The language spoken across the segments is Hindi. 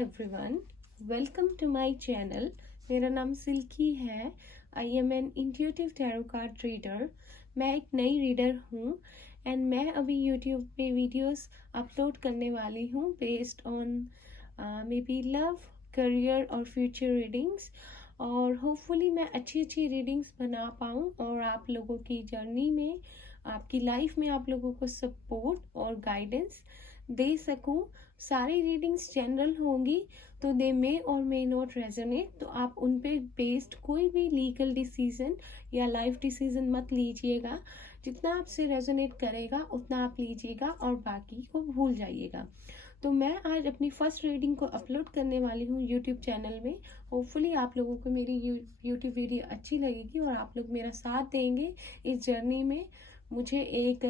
Everyone, welcome to my channel. मेरा नाम सिल्की है। I am an intuitive tarot card reader. मैं एक नई रीडर हूँ एंड मैं अभी यूट्यूब पे वीडियोस अपलोड करने वाली हूँ based on may be love, career और फ्यूचर रीडिंग्स। और होपफुली मैं अच्छी अच्छी रीडिंग्स बना पाऊँ और आप लोगों की जर्नी में, आपकी लाइफ में आप लोगों को सपोर्ट और गाइडेंस दे सकूं। सारी रीडिंग्स जनरल होंगी तो दे मे और मे नॉट रेजोनेट, तो आप उन पे बेस्ड कोई भी लीगल डिसीजन या लाइफ डिसीजन मत लीजिएगा। जितना आपसे रेजोनेट करेगा उतना आप लीजिएगा और बाकी को भूल जाइएगा। तो मैं आज अपनी फर्स्ट रीडिंग को अपलोड करने वाली हूँ यूट्यूब चैनल में। होपफुली आप लोगों को मेरी यूट्यूब वीडियो अच्छी लगेगी और आप लोग मेरा साथ देंगे इस जर्नी में, मुझे एक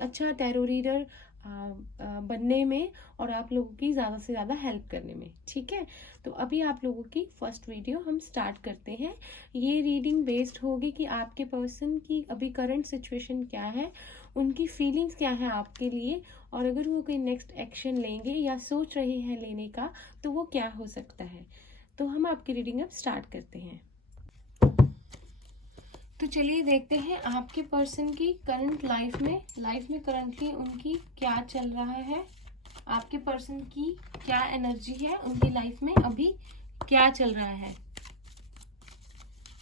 अच्छा टैरो रीडर बनने में और आप लोगों की ज़्यादा से ज़्यादा हेल्प करने में। ठीक है, तो अभी आप लोगों की फर्स्ट वीडियो हम स्टार्ट करते हैं। ये रीडिंग बेस्ड होगी कि आपके पर्सन की अभी करंट सिचुएशन क्या है, उनकी फीलिंग्स क्या है आपके लिए, और अगर वो कोई नेक्स्ट एक्शन लेंगे या सोच रहे हैं लेने का तो वो क्या हो सकता है। तो हम आपकी रीडिंग अब स्टार्ट करते हैं। तो चलिए देखते हैं आपके पर्सन की करंट लाइफ में करंटली उनकी क्या चल रहा है, आपके पर्सन की क्या एनर्जी है, उनकी लाइफ में अभी क्या चल रहा है।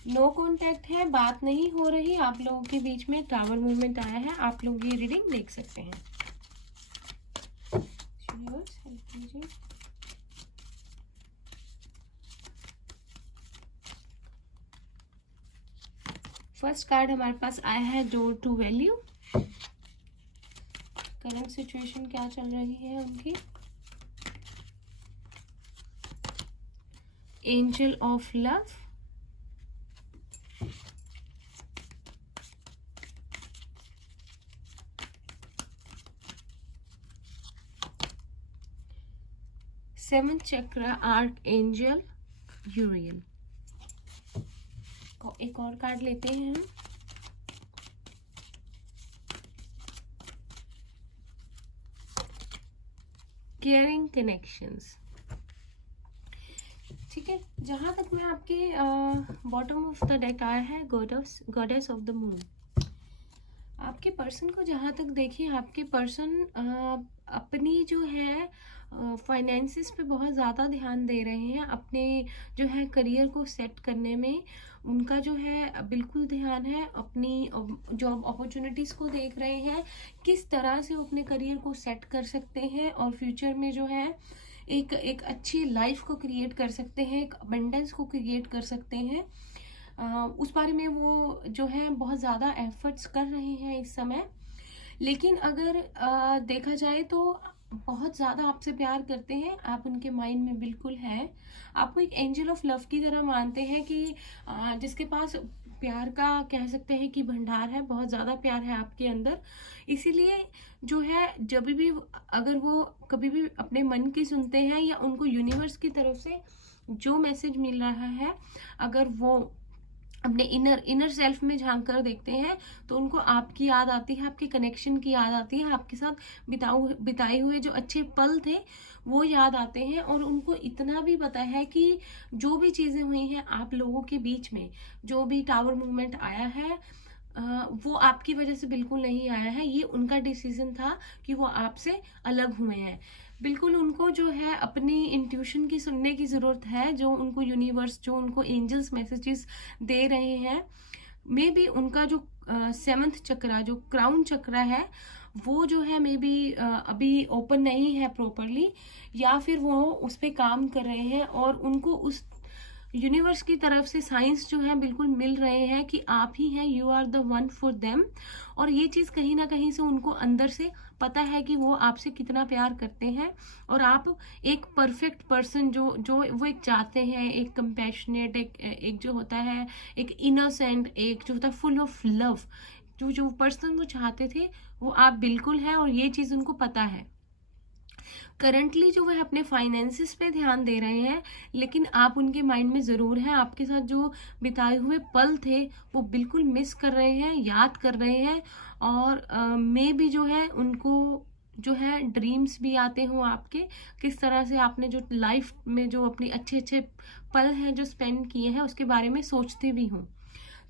नो कांटेक्ट है, बात नहीं हो रही, आप लोगों के बीच में टावर मूवमेंट आया है। आप लोग ये रीडिंग देख सकते हैं। फर्स्ट कार्ड हमारे पास आया है door to value. Current situation क्या चल रही है उनकी। Angel of love, seventh chakra archangel Uriel. एक और कार्ड लेते हैं हम। Caring connections. ठीक है, जहां तक मैं आपके बॉटम ऑफ द डेक आया है गॉडेस ऑफ द मून। आपके पर्सन को जहां तक देखिए, आपके पर्सन अपनी जो है फाइनेंसिस पे बहुत ज़्यादा ध्यान दे रहे हैं। अपने जो है करियर को सेट करने में उनका जो है बिल्कुल ध्यान है। अपनी जॉब अपॉर्चुनिटीज़ को देख रहे हैं, किस तरह से वो अपने करियर को सेट कर सकते हैं और फ्यूचर में जो है एक अच्छी लाइफ को क्रिएट कर सकते हैं, एक अबंडेंस को क्रिएट कर सकते हैं। उस बारे में वो जो है बहुत ज़्यादा एफर्ट्स कर रहे हैं इस समय। लेकिन अगर देखा जाए तो बहुत ज़्यादा आपसे प्यार करते हैं, आप उनके माइंड में बिल्कुल है। आपको एक एंजल ऑफ लव की तरह मानते हैं कि जिसके पास प्यार का कह सकते हैं कि भंडार है, बहुत ज़्यादा प्यार है आपके अंदर। इसीलिए जो है जब भी अगर वो कभी भी अपने मन की सुनते हैं या उनको यूनिवर्स की तरफ से जो मैसेज मिल रहा है, अगर वो अपने इनर सेल्फ में झांक कर देखते हैं तो उनको आपकी याद आती है, आपके कनेक्शन की याद आती है, आपके साथ बिताए हुए जो अच्छे पल थे वो याद आते हैं। और उनको इतना भी पता है कि जो भी चीज़ें हुई हैं आप लोगों के बीच में, जो भी टावर मूवमेंट आया है वो आपकी वजह से बिल्कुल नहीं आया है। ये उनका डिसीजन था कि वो आपसे अलग हुए हैं। बिल्कुल उनको जो है अपनी इंट्यूशन की सुनने की ज़रूरत है, जो उनको यूनिवर्स, जो उनको एंजल्स मैसेजेस दे रहे हैं। मे बी उनका जो सेवंथ चक्रा, जो क्राउन चक्रा है, वो जो है मे बी अभी ओपन नहीं है प्रॉपरली, या फिर वो उस पर काम कर रहे हैं और उनको उस यूनिवर्स की तरफ से साइंस जो है बिल्कुल मिल रहे हैं कि आप ही हैं, you are the one for them. और ये चीज़ कहीं ना कहीं से उनको अंदर से पता है कि वो आपसे कितना प्यार करते हैं और आप एक परफेक्ट पर्सन जो वो एक चाहते हैं, एक कंपैशनेट, एक जो होता है एक इनोसेंट, एक जो होता है फुल ऑफ लव, जो पर्सन वो चाहते थे वो आप बिल्कुल हैं। और ये चीज़ उनको पता है। करंटली जो वह अपने फाइनेंसिस पे ध्यान दे रहे हैं, लेकिन आप उनके माइंड में ज़रूर हैं। आपके साथ जो बिताए हुए पल थे वो बिल्कुल मिस कर रहे हैं, याद कर रहे हैं। और मे भी जो है उनको जो है ड्रीम्स भी आते हों आपके, किस तरह से आपने जो लाइफ में जो अपनी अच्छे अच्छे पल हैं जो स्पेंड किए हैं उसके बारे में सोचते भी हों।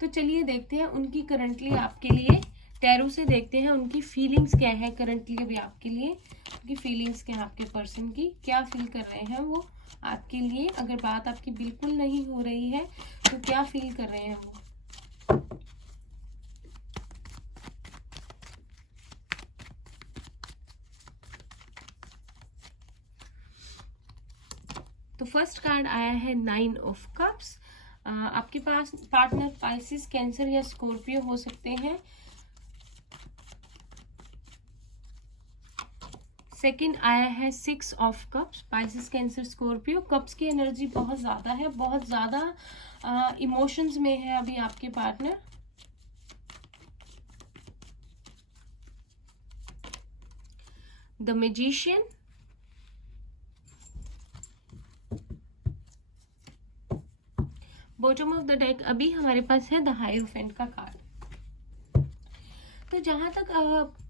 तो चलिए देखते हैं उनकी करंटली आपके लिए, टैरो से देखते हैं उनकी फीलिंग्स क्या है करंटली अभी आपके लिए। उनकी फीलिंग्स क्या है, आपके पर्सन की क्या फील कर रहे हैं वो आपके लिए। अगर बात आपकी बिल्कुल नहीं हो रही है तो क्या फील कर रहे हैं वो। तो फर्स्ट कार्ड आया है 9 ऑफ कप्स। आपके पास पार्टनर स्पाइसिस, कैंसर या स्कॉर्पियो हो सकते हैं। सेकंड आया है 6 of cups, species, cancer, Scorpio. Cups की एनर्जी बहुत ज्यादा है, बहुत ज्यादा इमोशंस में है अभी आपके partner. The magician, bottom of the deck अभी हमारे पास है द हाइरोफेंट का कार्ड। तो जहां तक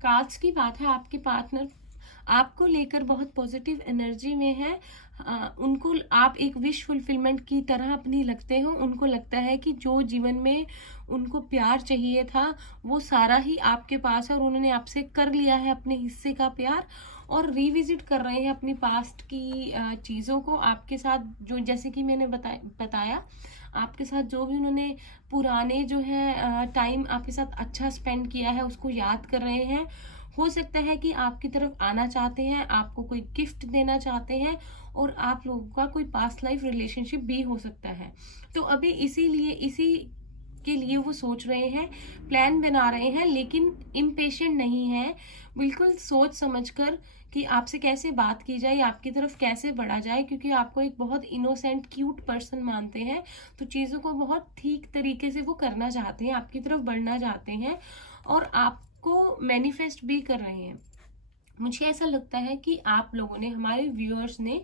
कार्ड्स की बात है, आपके पार्टनर आपको लेकर बहुत पॉजिटिव एनर्जी में है। उनको आप एक विश फुलफिलमेंट की तरह अपनी लगते हो। उनको लगता है कि जो जीवन में उनको प्यार चाहिए था वो सारा ही आपके पास है और उन्होंने आपसे कर लिया है अपने हिस्से का प्यार, और रिविजिट कर रहे हैं अपनी पास्ट की चीज़ों को आपके साथ। जो जैसे कि मैंने बताया आपके साथ जो भी उन्होंने पुराने जो है टाइम आपके साथ अच्छा स्पेंड किया है उसको याद कर रहे हैं। हो सकता है कि आपकी तरफ आना चाहते हैं, आपको कोई गिफ्ट देना चाहते हैं, और आप लोगों का कोई पास्ट लाइफ रिलेशनशिप भी हो सकता है। तो अभी इसी के लिए वो सोच रहे हैं, प्लान बना रहे हैं, लेकिन इम्पेशेंट नहीं है। बिल्कुल सोच समझकर कि आपसे कैसे बात की जाए, आपकी तरफ कैसे बढ़ा जाए, क्योंकि आपको एक बहुत इनोसेंट क्यूट पर्सन मानते हैं। तो चीज़ों को बहुत ठीक तरीके से वो करना चाहते हैं, आपकी तरफ बढ़ना चाहते हैं और आपको मैनिफेस्ट भी कर रहे हैं। मुझे ऐसा लगता है कि आप लोगों ने, हमारे व्यूअर्स ने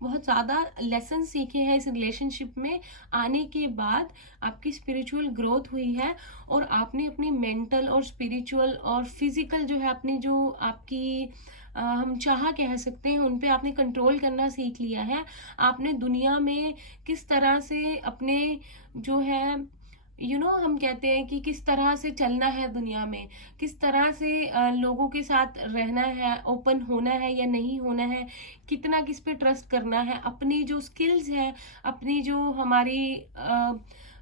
बहुत ज़्यादा लेसन सीखे हैं इस रिलेशनशिप में आने के बाद। आपकी स्पिरिचुअल ग्रोथ हुई है और आपने अपनी मेंटल और स्पिरिचुअल और फिजिकल जो है अपनी जो आपकी हम चाह कह सकते हैं उन पे आपने कंट्रोल करना सीख लिया है। आपने दुनिया में किस तरह से अपने जो है हम कहते हैं कि किस तरह से चलना है दुनिया में, किस तरह से लोगों के साथ रहना है, ओपन होना है या नहीं होना है, कितना किस पे ट्रस्ट करना है, अपनी जो स्किल्स है, अपनी जो हमारी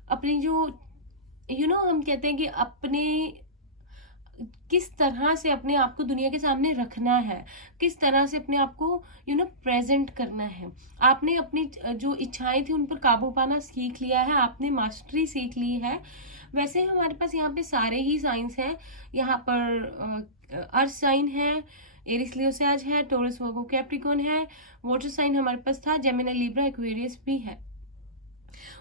अपनी जो हम कहते हैं कि अपने किस तरह से अपने आप को दुनिया के सामने रखना है, किस तरह से अपने आप को प्रेजेंट करना है। आपने अपनी जो इच्छाएं थी उन पर काबू पाना सीख लिया है, आपने मास्टरी सीख ली है। वैसे हमारे पास यहाँ पे सारे ही साइंस हैं। यहाँ पर अर्थ साइन है, एरिस लियो सेज है, टोरस वर्गो कैप्रिकॉर्न है, वाटर साइन हमारे पास था, जेमिनी लिब्रा एक्वेरियस भी है।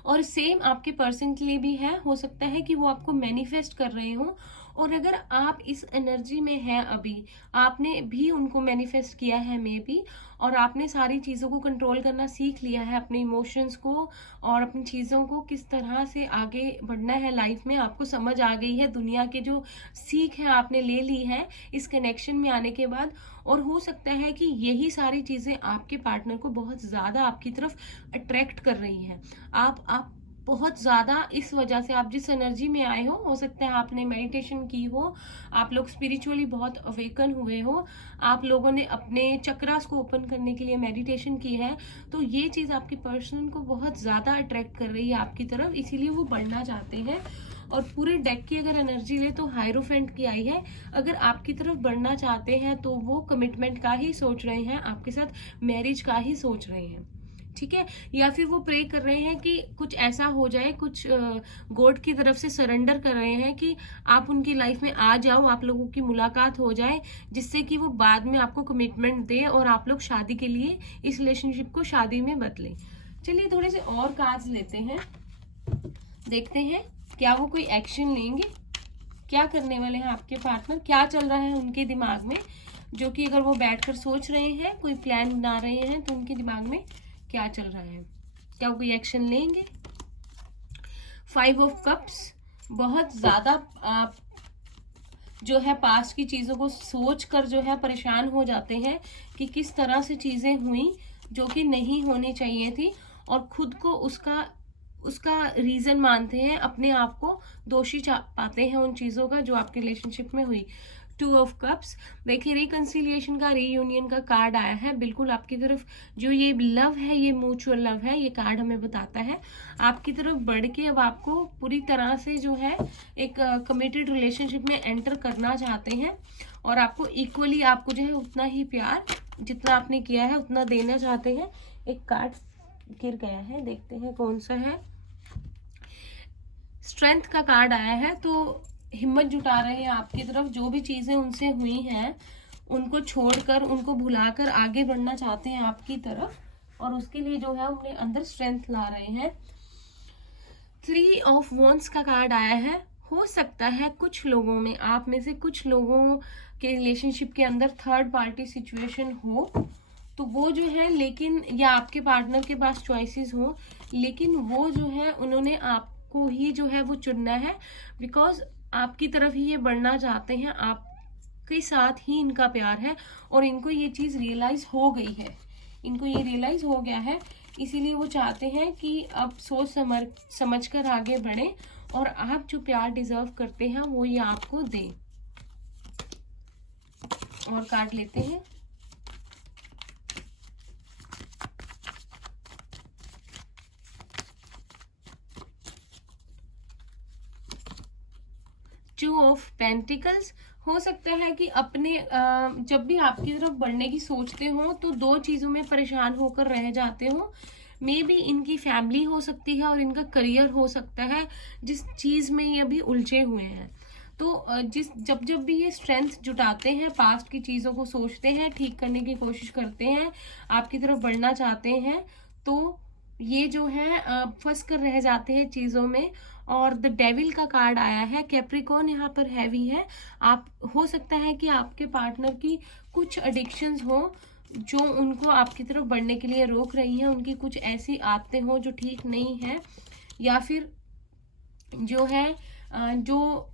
और सेम आपके पर्सन के लिए भी है। हो सकता है कि वो आपको मैनिफेस्ट कर रहे हो, और अगर आप इस एनर्जी में हैं अभी, आपने भी उनको मैनिफेस्ट किया है मे बी, और आपने सारी चीज़ों को कंट्रोल करना सीख लिया है, अपने इमोशंस को और अपनी चीज़ों को किस तरह से आगे बढ़ना है लाइफ में, आपको समझ आ गई है। दुनिया के जो सीख है आपने ले ली है इस कनेक्शन में आने के बाद। और हो सकता है कि यही सारी चीज़ें आपके पार्टनर को बहुत ज़्यादा आपकी तरफ अट्रैक्ट कर रही हैं। आप बहुत ज़्यादा इस वजह से, आप जिस एनर्जी में आए हो सकता है आपने मेडिटेशन की हो, आप लोग स्पिरिचुअली बहुत अवेकन हुए हो, आप लोगों ने अपने चक्रास को ओपन करने के लिए मेडिटेशन की है। तो ये चीज़ आपके पर्सन को बहुत ज़्यादा अट्रैक्ट कर रही है आपकी तरफ, इसीलिए वो बढ़ना चाहते हैं। और पूरे डेक की अगर एनर्जी ले तो हायरोफेंट की आई है। अगर आपकी तरफ बढ़ना चाहते हैं तो वो कमिटमेंट का ही सोच रहे हैं, आपके साथ मैरिज का ही सोच रहे हैं, ठीक है। या फिर वो प्रे कर रहे हैं कि कुछ ऐसा हो जाए, कुछ गॉड की तरफ से सरेंडर कर रहे हैं कि आप उनकी लाइफ में आ जाओ, आप लोगों की मुलाकात हो जाए, जिससे कि वो बाद में आपको कमिटमेंट दे और आप लोग शादी के लिए इस रिलेशनशिप को शादी में बदले। चलिए थोड़े से और कार्ड्स लेते हैं, देखते हैं क्या वो कोई एक्शन लेंगे, क्या करने वाले हैं आपके पार्टनर, क्या चल रहा है उनके दिमाग में, जो कि अगर वो बैठकर सोच रहे हैं, कोई प्लान बना रहे हैं, तो उनके दिमाग में क्या चल रहा है, क्या वो कोई एक्शन लेंगे। 5 ऑफ कप्स, बहुत ज्यादा जो है पास्ट की चीज़ों को सोच कर जो है परेशान हो जाते हैं कि किस तरह से चीज़ें हुई जो कि नहीं होनी चाहिए थी, और खुद को उसका उसका रीज़न मानते हैं, अपने आप को दोषी पाते हैं उन चीज़ों का जो आपके रिलेशनशिप में हुई। 2 ऑफ कप्स, देखिए रिकंसिलिएशन का, रीयूनियन का कार्ड आया है। बिल्कुल आपकी तरफ जो ये लव है, ये म्यूचुअल लव है, ये कार्ड हमें बताता है आपकी तरफ बढ़ के अब आपको पूरी तरह से जो है एक कमिटेड रिलेशनशिप में एंटर करना चाहते हैं, और आपको इक्वली आपको जो है उतना ही प्यार जितना आपने किया है उतना देना चाहते हैं। एक कार्ड गिर गया है, देखते हैं कौन सा है। स्ट्रेंथ का कार्ड आया है, तो हिम्मत जुटा रहे हैं आपकी तरफ, जो भी चीजें उनसे हुई हैं उनको छोड़कर, उनको भुलाकर आगे बढ़ना चाहते हैं आपकी तरफ, और उसके लिए जो है अपने अंदर स्ट्रेंथ ला रहे हैं। 3 ऑफ वॉन्ड्स का कार्ड आया है। हो सकता है कुछ लोगों में, आप में से कुछ लोगों के रिलेशनशिप के अंदर थर्ड पार्टी सिचुएशन हो, तो वो जो है, लेकिन या आपके पार्टनर के पास चॉइसेस हो, लेकिन वो जो है उन्होंने आपको ही जो है वो चुनना है, बिकॉज आपकी तरफ ही ये बढ़ना चाहते हैं, आपके साथ ही इनका प्यार है, और इनको ये चीज़ रियलाइज हो गई है, इनको ये रियलाइज हो गया है, इसीलिए वो चाहते हैं कि अब सोच समझ कर आगे बढ़े, और आप जो प्यार डिजर्व करते हैं वो ये आपको दें। और कार्ड लेते हैं। टू ऑफ पेंटिकल्स, हो सकता है कि अपने जब भी आपकी तरफ बढ़ने की सोचते हो तो दो चीज़ों में परेशान होकर रह जाते हो। मे बी इनकी फैमिली हो सकती है और इनका करियर हो सकता है, जिस चीज़ में ये अभी उलझे हुए हैं। तो जब जब भी ये स्ट्रेंथ जुटाते हैं, पास्ट की चीज़ों को सोचते हैं, ठीक करने की कोशिश करते हैं, आपकी तरफ बढ़ना चाहते हैं, तो ये जो है फंस कर रह जाते हैं चीज़ों में। और द डेविल का कार्ड आया है। कैप्रिकॉर्न यहाँ पर हैवी है। आप, हो सकता है कि आपके पार्टनर की कुछ एडिक्शंस हो जो उनको आपकी तरफ बढ़ने के लिए रोक रही हैं, उनकी कुछ ऐसी आदतें हो जो ठीक नहीं है, या फिर जो है जो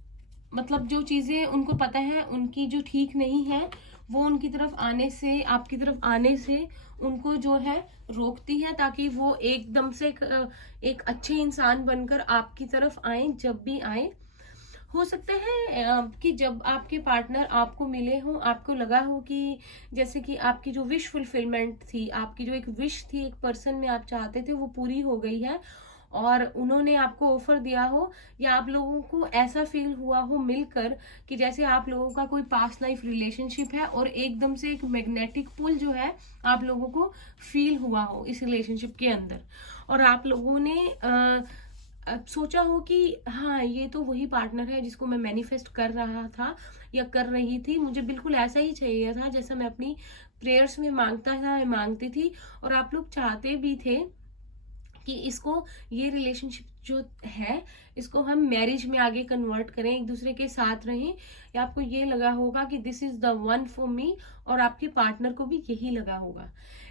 मतलब जो चीज़ें उनको पता है उनकी जो ठीक नहीं है, वो उनकी तरफ आने से, आपकी तरफ आने से उनको जो है रोकती है, ताकि वो एकदम से एक अच्छे इंसान बनकर आपकी तरफ आए जब भी आए। हो सकता है कि जब आपके पार्टनर आपको मिले हो, आपको लगा हो कि जैसे कि आपकी जो विश फुलफिलमेंट थी, आपकी जो एक विश थी, एक पर्सन में आप चाहते थे, वो पूरी हो गई है, और उन्होंने आपको ऑफर दिया हो, या आप लोगों को ऐसा फील हुआ हो मिलकर कि जैसे आप लोगों का कोई पास्ट लाइफ रिलेशनशिप है, और एकदम से एक मैग्नेटिक पुल जो है आप लोगों को फील हुआ हो इस रिलेशनशिप के अंदर, और आप लोगों ने सोचा हो कि हाँ, ये तो वही पार्टनर है जिसको मैं मैनिफेस्ट कर रहा था या कर रही थी, मुझे बिल्कुल ऐसा ही चाहिए था जैसा मैं अपनी प्रेयर्स में मांगता था, मैं मांगती थी, और आप लोग चाहते भी थे कि इसको, ये रिलेशनशिप जो है, इसको हम मैरिज में आगे कन्वर्ट करें, एक दूसरे के साथ रहें, या आपको ये लगा होगा कि this is the one for me, और आपके पार्टनर को भी यही लगा होगा।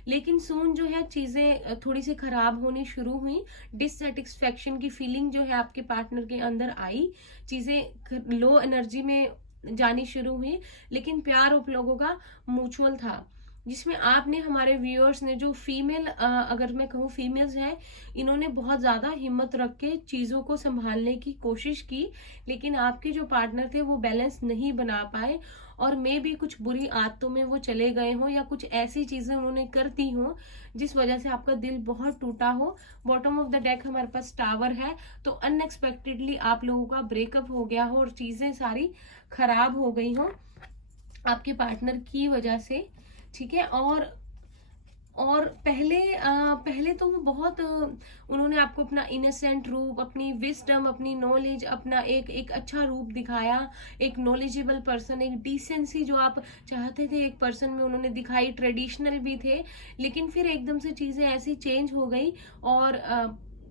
लेकिन सून जो है चीजें थोड़ी सी खराब होनी शुरू हुई, डिससेटिस्फेक्शन की फीलिंग जो है आपके पार्टनर के अंदर आई, चीजें लो एनर्जी में जानी शुरू हुई, लेकिन प्यार आप लोगों का म्यूचुअल था, जिसमें आपने, हमारे व्यूअर्स ने, जो फीमेल, अगर मैं कहूँ फीमेल्स हैं, इन्होंने बहुत ज़्यादा हिम्मत रख के चीज़ों को संभालने की कोशिश की, लेकिन आपके जो पार्टनर थे वो बैलेंस नहीं बना पाए, और मे भी कुछ बुरी आदतों में वो चले गए हों, या कुछ ऐसी चीज़ें उन्होंने कर दी हों जिस वजह से आपका दिल बहुत टूटा हो। बॉटम ऑफ द डेक हमारे पास टावर है, तो अनएक्सपेक्टेडली आप लोगों का ब्रेकअप हो गया हो और चीज़ें सारी खराब हो गई हों आपके पार्टनर की वजह से, ठीक है। और पहले तो वो बहुत, उन्होंने आपको अपना इनोसेंट रूप, अपनी विजडम, अपनी नॉलेज, अपना एक अच्छा रूप दिखाया, एक नॉलेजेबल पर्सन, एक डिसेंसी जो आप चाहते थे एक पर्सन में उन्होंने दिखाई, ट्रेडिशनल भी थे, लेकिन फिर एकदम से चीज़ें ऐसी चेंज हो गई, और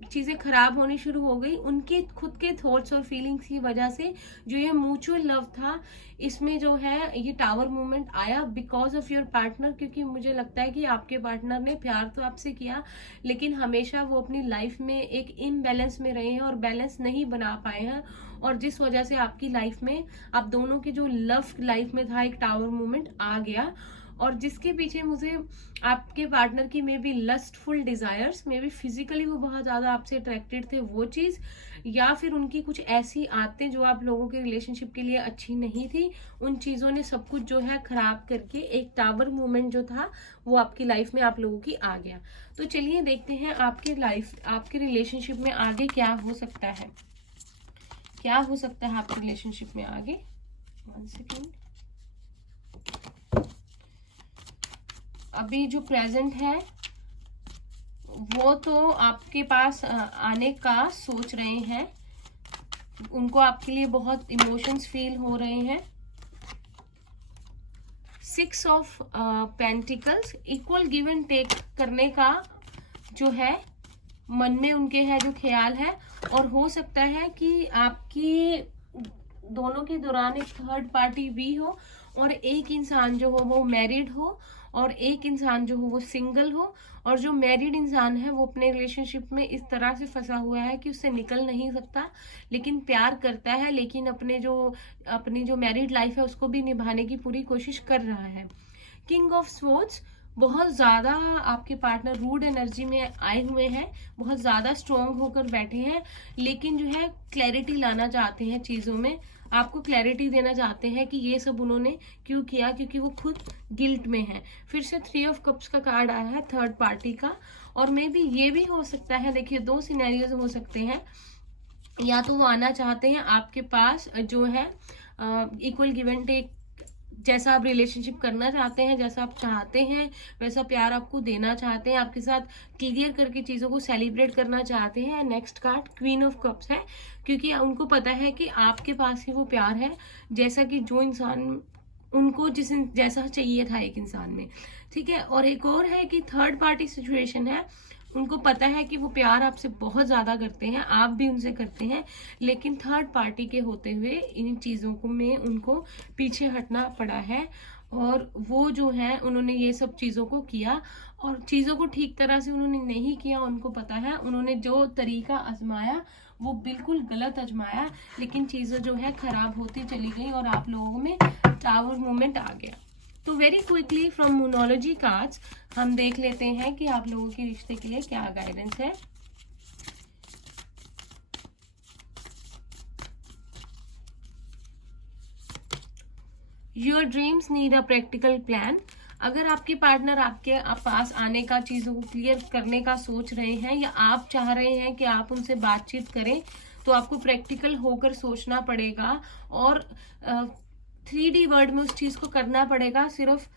चीज़ें खराब होनी शुरू हो गई उनके खुद के थॉट्स और फीलिंग्स की वजह से। जो ये म्यूचुअल लव था, इसमें जो है ये टावर मूवमेंट आया बिकॉज ऑफ योर पार्टनर, क्योंकि मुझे लगता है कि आपके पार्टनर ने प्यार तो आपसे किया, लेकिन हमेशा वो अपनी लाइफ में एक इम्बैलेंस में रहे हैं और बैलेंस नहीं बना पाए हैं, और जिस वजह से आपकी लाइफ में, आप दोनों के जो लव लाइफ में था, एक टावर मूवमेंट आ गया। और जिसके पीछे मुझे आपके पार्टनर की may be lustful desires, may be physically वो बहुत ज्यादा आपसे अट्रैक्टेड थे, वो चीज, या फिर उनकी कुछ ऐसी आदतें जो आप लोगों के रिलेशनशिप के लिए अच्छी नहीं थी, उन चीजों ने सब कुछ जो है खराब करके एक टावर मूवमेंट जो था वो आपकी लाइफ में आप लोगों की आ गया। तो चलिए देखते हैं आपके लाइफ, आपके रिलेशनशिप में आगे क्या हो सकता है, क्या हो सकता है आपके रिलेशनशिप में आगे। 1 सेकेंड। अभी जो प्रेजेंट है वो तो आपके पास आने का सोच रहे हैं, उनको आपके लिए बहुत इमोशंस फील हो रहे हैं। 6 of pentacles, equal give and take करने का जो है मन में उनके है जो ख्याल है, और हो सकता है कि आपकी दोनों के दौरान एक थर्ड पार्टी भी हो, और एक इंसान जो हो वो मैरिड हो और एक इंसान जो हो वो सिंगल हो। और जो मैरिड इंसान है वो अपने रिलेशनशिप में इस तरह से फंसा हुआ है कि उससे निकल नहीं सकता, लेकिन प्यार करता है, लेकिन अपनी जो मैरिड लाइफ है उसको भी निभाने की पूरी कोशिश कर रहा है। किंग ऑफ स्वॉर्ड्स, बहुत ज्यादा आपके पार्टनर रूड एनर्जी में आए हुए हैं, बहुत ज्यादा स्ट्रॉन्ग होकर बैठे हैं, लेकिन जो है क्लैरिटी लाना चाहते हैं चीजों में, आपको क्लैरिटी देना चाहते हैं कि ये सब उन्होंने क्यों किया, क्योंकि वो खुद गिल्ट में है। फिर से 3 ऑफ कप्स का कार्ड आया है थर्ड पार्टी का, और मे बी ये भी हो सकता है, देखिए 2 सिनेरियोज हो सकते हैं, या तो वो आना चाहते हैं आपके पास जो है इक्वल गिव एंड टेक, जैसा आप रिलेशनशिप करना चाहते हैं, जैसा आप चाहते हैं वैसा प्यार आपको देना चाहते हैं, आपके साथ क्लियर करके चीजों को सेलिब्रेट करना चाहते हैं। Next card queen of cups है, क्योंकि उनको पता है कि आपके पास ही वो प्यार है जैसा कि जो इंसान उनको जैसा चाहिए था एक इंसान में, ठीक है। और एक और है कि थर्ड पार्टी सिचुएशन है, उनको पता है कि वो प्यार आपसे बहुत ज्यादा करते हैं, आप भी उनसे करते हैं, लेकिन थर्ड पार्टी के होते हुए इन चीजों को में उनको पीछे हटना पड़ा है, और वो जो है उन्होंने ये सब चीजों को किया, और चीजों को ठीक तरह से उन्होंने नहीं किया। उनको पता है उन्होंने जो तरीका आजमाया वो बिल्कुल गलत आजमाया, लेकिन चीजें जो है खराब होती चली गई और आप लोगों में टावर मूवमेंट आ गया। तो वेरी क्विकली फ्रॉम मोनोलॉजी कार्ड्स हम देख लेते हैं कि आप लोगों के रिश्ते के लिए क्या गाइडेंस है। Your dreams need a practical plan. अगर आपके पार्टनर आपके पास आने का, चीजों को क्लियर करने का सोच रहे हैं, या आप चाह रहे हैं कि आप उनसे बातचीत करें, तो आपको प्रैक्टिकल होकर सोचना पड़ेगा, और 3D वर्ड में उस चीज को करना पड़ेगा। सिर्फ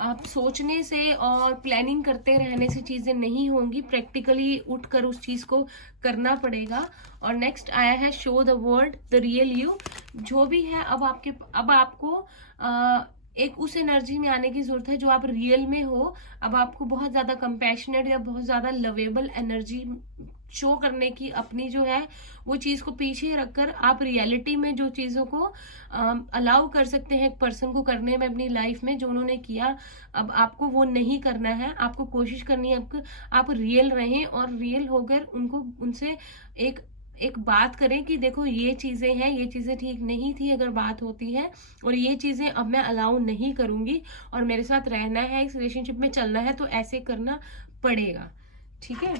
आप सोचने से और प्लानिंग करते रहने से चीजें नहीं होंगी, प्रैक्टिकली उठकर उस चीज को करना पड़ेगा। और नेक्स्ट आया है show the world the real you. जो भी है अब आपको एक उस एनर्जी में आने की जरूरत है जो आप रियल में हो। अब आपको बहुत ज्यादा कंपैशनेट या बहुत ज्यादा लवेबल एनर्जी शो करने की, अपनी जो है वो चीज को पीछे रखकर आप रियलिटी में जो चीजों को अलाउ कर सकते हैं एक पर्सन को करने में अपनी लाइफ में, जो उन्होंने किया, अब आपको वो नहीं करना है। आपको कोशिश करनी है आप रियल रहें, और रियल होकर उनसे एक बात करें कि देखो ये चीजें हैं, ये चीजें ठीक नहीं थी अगर बात होती है, और ये चीजें अब मैं अलाउ नहीं करूंगी, और मेरे साथ रहना है, इस रिलेशनशिप में चलना है, तो ऐसे करना पड़ेगा, ठीक है।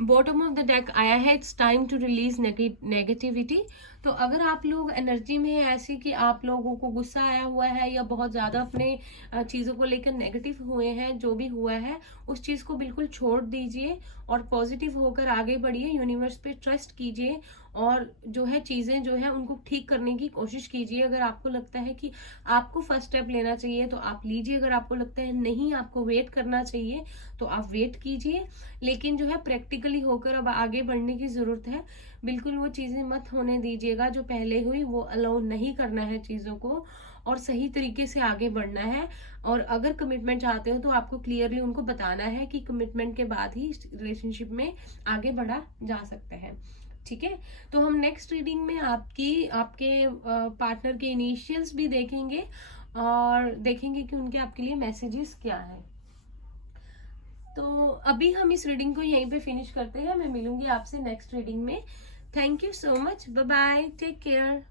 बॉटम ऑफ द डेक आया है it's time to release negativity. तो अगर आप लोग एनर्जी में है ऐसी कि आप लोगों को गुस्सा आया हुआ है, या बहुत ज्यादा अपने चीजों को लेकर नेगेटिव हुए हैं, जो भी हुआ है उस चीज को बिल्कुल छोड़ दीजिए और पॉजिटिव होकर आगे बढ़िए, यूनिवर्स पे ट्रस्ट कीजिए, और जो है चीजें जो है उनको ठीक करने की कोशिश कीजिए। अगर आपको लगता है कि आपको फर्स्ट स्टेप लेना चाहिए तो आप लीजिए, अगर आपको लगता है नहीं आपको वेट करना चाहिए तो आप वेट कीजिए, लेकिन जो है प्रैक्टिकली होकर अब आगे बढ़ने की जरूरत है। बिल्कुल वो चीजें मत होने दीजिएगा जो पहले हुई, वो अलाउ नहीं करना है चीजों को। और सही तरीके से आगे बढ़ना है। और अगर कमिटमेंट चाहते हो तो आपको क्लियरली उनको बताना है कि कमिटमेंट के बाद ही रिलेशनशिप में आगे बढ़ा जा सकता है। ठीक है, तो हम नेक्स्ट रीडिंग में आपके पार्टनर के इनिशियल्स भी देखेंगे और देखेंगे कि उनके आपके लिए मैसेजेस क्या है। तो अभी हम इस रीडिंग को यहीं पे फिनिश करते हैं। मैं मिलूंगी आपसे नेक्स्ट रीडिंग में। Thank you so much, bye bye, take care.